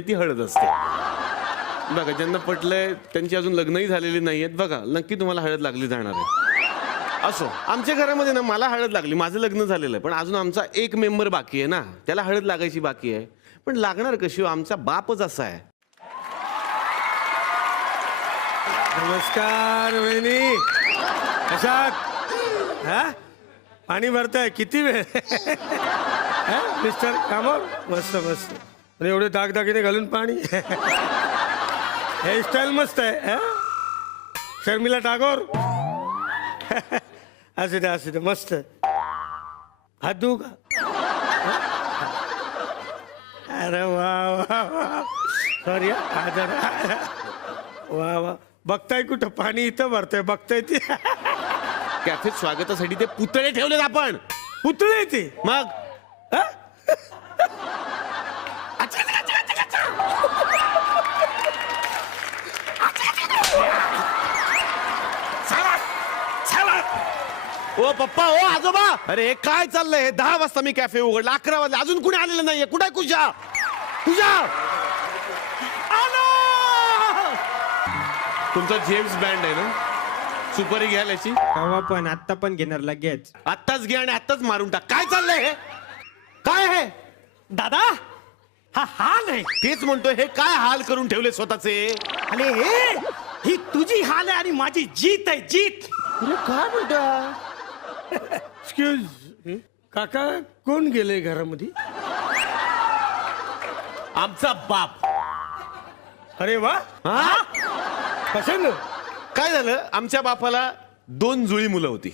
ती हळद असते. बघा ज्यांना पटलंय त्यांची अजून लग्नही झालेली नाहीयेत, बघा नक्की तुम्हाला हळद लागली जाणार आहे. असो, आमच्या घरामध्ये ना मला हळद लागली, माझं लग्न झालेलं आहे, पण अजून आमचा एक मेंबर बाकी आहे ना, त्याला हळद लागायची बाकी आहे. पण लागणार कशी हो, आमचा बापच असा आहे. नमस्कार वहिनी, कशात? हा पाणी भरताय किती वेळ? मिस्टर कामावर? मस्त मस्त. आणि एवढे दागदागिने घालून पाणी. हेअरस्टाईल मस्त आहे. शर्मिला टागोर. असू दे मस्त. हात धुवू का? अरे वा वा वा, सॉरी वा वा. बघताय कुठं पाणी इथं भरतंय, बघताय ती. कॅफेत स्वागतासाठी ते पुतळे ठेवलेत आपण. पुतळे ते मग हा? ओ पप्पा, ओ आजोबा, अरे हे काय चाललंय? 10 वाजता मी कॅफे उघडला, 11 वाजले, अजून कुणी आलेलं नाहीये. कुठे आहे कुशा? तुमचा जेम्स बँड आहे ना, सुपारी घ्याल याची? तेव्हा पण आता पण घेणार लगेच. आत्ताच घ्या आणि आत्ताच मारून टाक. काय चाललंय हे? काय आहे दादा? हा हाल आहे. तेच म्हणतोय, हे काय हाल करून ठेवले स्वतःचे? अरे ही तुझी हाल आहे आणि माझी जीत आहे, जीत. अरे काय म्हणता? एक्सक्यूज काका, कोण गेले घरामध्ये? आमचा बाप. अरे वा, हा? कशानं? काय झालं, आमच्या बापाला 2 जुळी मुलं होती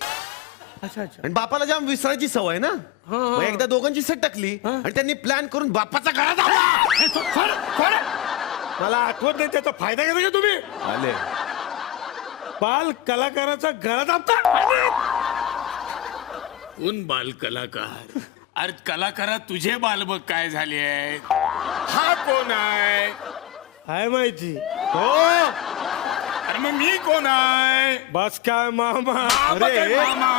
अच्छा अच्छा. आणि बापाला जाम विसरायची सवय ना. मग एकदा दोघांची सेट टाकली आणि त्यांनी प्लॅन करून बापाचा गळा दाबला. मला आठवत नाही, त्याचा फायदा घेता का तुम्ही? आले बाल कलाकाराचा गळा दाबता? कोण बाल कलाकार? अरे कलाकारात तुझे बाल बघ काय झाले आहेत. हा कोण आहे? काय माहिती. हो. अरे मग मी कोण आहे? बस काय मामा. बाप आहे मामा.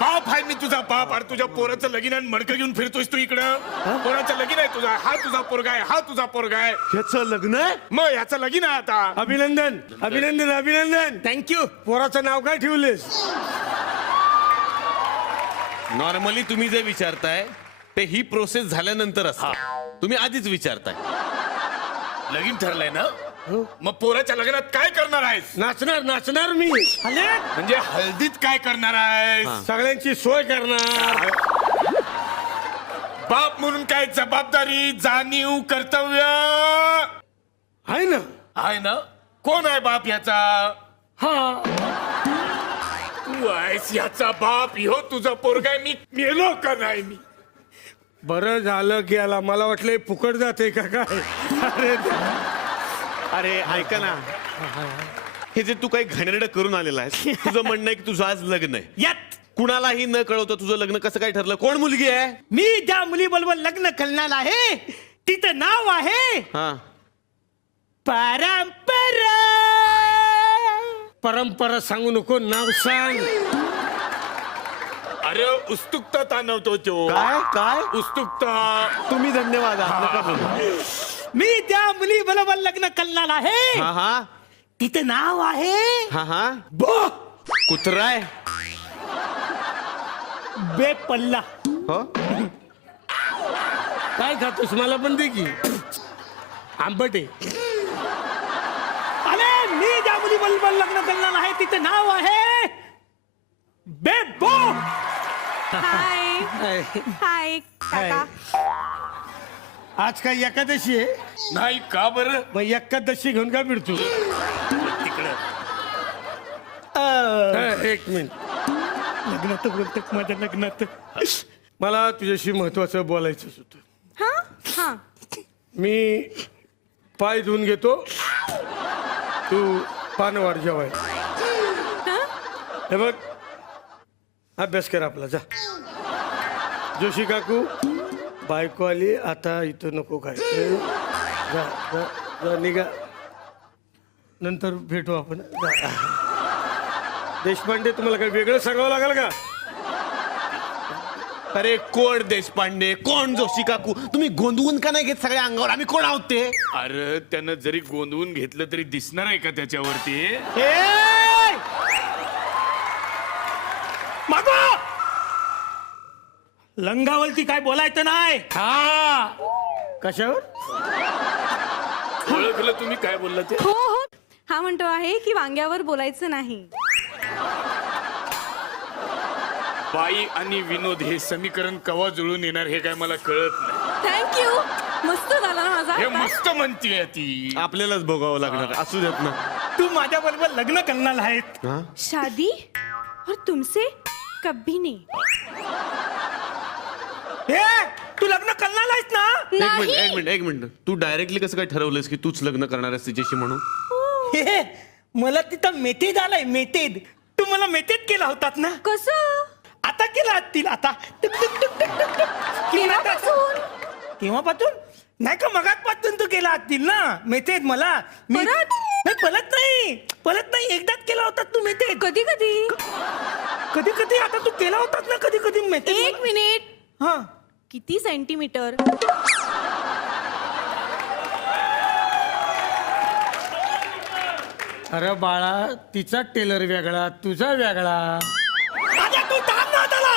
बाप आहे मी तुझा बाप. अरे तुझ्या पोराचं लगीन आहे, मडकं घेऊन फिरतोयस तू इकडं. पोराचं लगीन आहे तुझा, हा तुझा पोरगा आहे, हा तुझा पोरगा आहे. ह्याचं लग्न आहे? मग याचं लगीन आहे आता. अभिनंदन अभिनंदन अभिनंदन. थँक्यू. पोराचं नाव काय ठेवलेस? नॉर्मली तुम्ही जे विचारताय ते ही प्रोसेस झाल्यानंतर असतं. तुम्ही आधीच विचारताय. लगीन ठरलंय ना, मग पोराच्या लग्नात काय करणार आहेस? नाचणार नाचणार मी. म्हणजे हळदीत काय करणार आहेस? सगळ्यांची सोय करणार. बाप म्हणून काय जबाबदारी, जाणीव, कर्तव्य आहे ना. आहे ना? कोण आहे बाप याचा? हा, तू आहेस याचा बाप. हो तुझा पोरगा आहे. मी मेलो का नाही? मी बरं झालं गेला. मला वाटलं फुकट जाते का काय. अरे अरे ऐका ना, हे जे तू काही घाणेरडं करून आलेला आहेस, तुझं म्हणणं आहे की तुझं आज लग्न आहे. यात कुणालाही न कळवतं तुझं लग्न कसं काय ठरलं? कोण मुलगी आहे? मी ज्या मुलीबरोबर लग्न करणार आहे तिचं नाव आहे हा, परंपरा. परंपरा सांगू नको, नाव सांग. अरे उत्सुकता ताणवतो तो. काय काय? उत्सुकता. तुम्ही धन्यवाद. नका बोलू. मी ज्या मुलीबरोबर लग्न करणार आहे हा हा तिचं नाव आहे हा हा कुत्रा आहे. बेपल्ला. हो, काय खातोस? मला पण दे की. आंबट आहे. अरे मी ज्या मुलीबरोबर लग्न करणार आहे तिचं नाव आहे बेबो. हाय हाय. हाय काका. आज काय एकादशी आहे? नाही का बरं? मग एकादशी घेऊन काय फिरतो? तिकडं एक मिनिट. लग्नात बोलतो माझ्या लग्नात. मला तुझ्याशी महत्वाचं बोलायचं होतं. हा हा मी पाय धुवून घेतो, तू पान वाढ जेवाय. हे बघ, अभ्यास कर आपला. जा जोशी काकू, बायको आली आता, इथं नको काय. जा जा जा, निघा. नंतर भेटू आपण. जा. देशपांडे, तुम्हाला काही वेगळं सांगावं लागेल का? अरे कोण देशपांडे, कोण जोशी काकू, तुम्ही गोंधवून का नाही घेत सगळ्या अंगावर? आम्ही कोण आहोत ते? अरे त्यानं जरी गोंधवून घेतलं तरी दिसणार आहे का त्याच्यावरती? मागो लंगावरती काय बोलायचं नाही. हा कशावर? ओळखलं तुम्ही काय बोलला ते? हो हो हा म्हणतो आहे की वांग्यावर बोलायचं नाही. बाई आणि विनोद हे समीकरण कवा जुळून येणार हे काय मला कळत नाही. थँक्यू मस्त झाला ना हे माझा. मस्त म्हणतीये ती. आपल्यालाच भोगावं लागणार, असू देत ना. तू माझ्या बरोबर लग्न करणार आहेत. हा? शादी और तुमसे कभी नहीं. हे तू लग्न करणार आहेस ना? एक मिनिट तू डायरेक्टली कसं काय ठरवलंस की तूच लग्न करणार आहेस तिच्याशी म्हणून? हे मला तिथं मेथेड आलाय मेथेड. तू मला मेथेड केला होतात ना? कसं? आता केला असतील आता. टुक, टुक, टुक, टुक, टुक, टुक. केव्हापासून? केव्हापासून? नाही का मगाचपासून तू केला असतील ना मेथेड मला. परत? नाही परत नाही एकदाच केला होता तू मेथेड. कधी कधी. कधी कधी आता तू केला होतास ना कधी कधी मेथेड. एक मिनिट. हा किती सेंटीमीटर? अरे बाळा तिचा टेलर वेगळा तुझा वेगळा. आता तू थांब ना त्याला.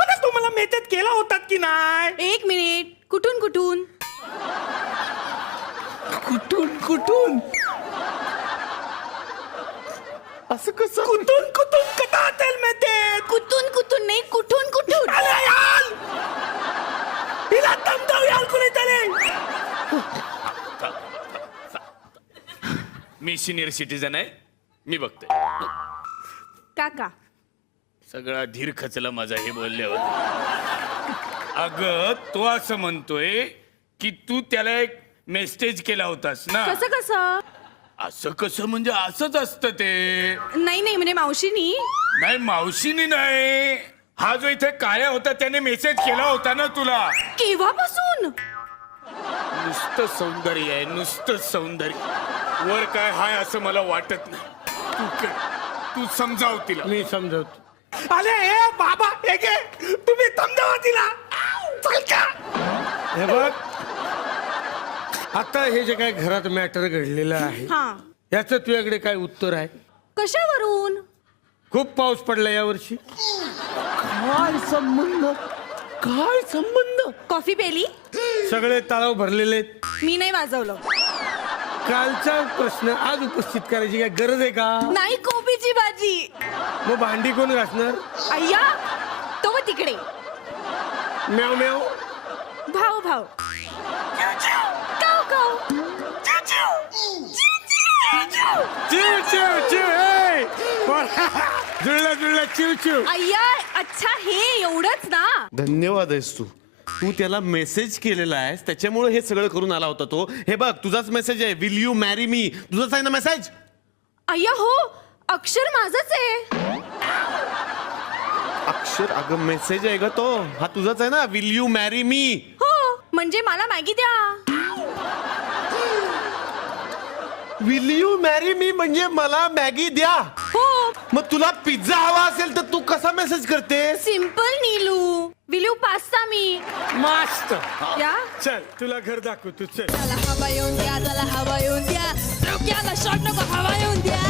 आता तू मला मेथेड केला होतात की नाही? एक मिनिट. कुठून कुठून? कुठून असं कसं? कुठून कथा असेल मेथेड? कुठून कुठून नाही कुठून कुठून. अरे यार हिला दमदाव यार कुणीतरी. मी सिनियर सिटीजन आहे, मी बघतोय. काका सगळा धीर खचला माझा हे बोलल्यावर. अग तो असं म्हणतोय की तू त्याला एक मेसेज केला होतास ना? कसं कसं? असं कसं म्हणजे असंच असतं ते. नाही नाही म्हणजे मावशीनी. नाही मावशीनी नाही, हा जो इथे काळ्या होता त्याने मेसेज केला होता ना तुला. केव्हापासून? नुसतं सौंदर्य आहे, नुसतं सौंदर्य. वर काय हाय असं मला वाटत नाही. तू समजाव तिला. मी समजवतो. अरे हे बाबा हे घे तुम्ही समजावा तिला. चल का हे बघ आता हे जे काय घरात मॅटर घडलेलं आहे हा याचं तुझ्याकडे काय उत्तर आहे? कशावरून? खूप पाऊस पडला यावर्षी. काय संबंध? कॉफी पेली? सगळे तलाव भरलेले आहेत. मी नाही वाजवलं. कालचा प्रश्न आज उपस्थित करायची काय गरज आहे का? नाही कोबीची भाजी. मग भांडी कोण घासणार? अय्या तो मग तिकडे. म्याव म्याव. भाऊ भाऊ. काव काव. चिव चिव चिव ए! जुळला चिव चिव. अय्या अच्छा हे एवढंच ना. धन्यवाद आहेस तू. तू त्याला मेसेज केलेला आहेस त्याच्यामुळे हे सगळं करून आला होता तो. हे बघ तुझाच मेसेज आहे, विल यू मॅरी मी. तुझाच आहे ना मेसेज? अय्या हो अक्षर माझंच आहे. अक्षर? अगं मेसेज आहे ग तो. हा तुझाच आहे ना, विल यू मॅरी मी. हो म्हणजे मला मॅगी द्या. विल यू मॅरी मी म्हणजे मला मॅगी द्या. हो मग तुला पिझ्झा हवा असेल तर तू कसा मेसेज करते? Simple Neelu. Will you pasta me. मस्त. या चल तुला घर दाखव तू चल. त्याला हवा येऊन द्या, त्याला हवा येऊन द्या. डोक्याला शॉट नको हवा येऊन द्या.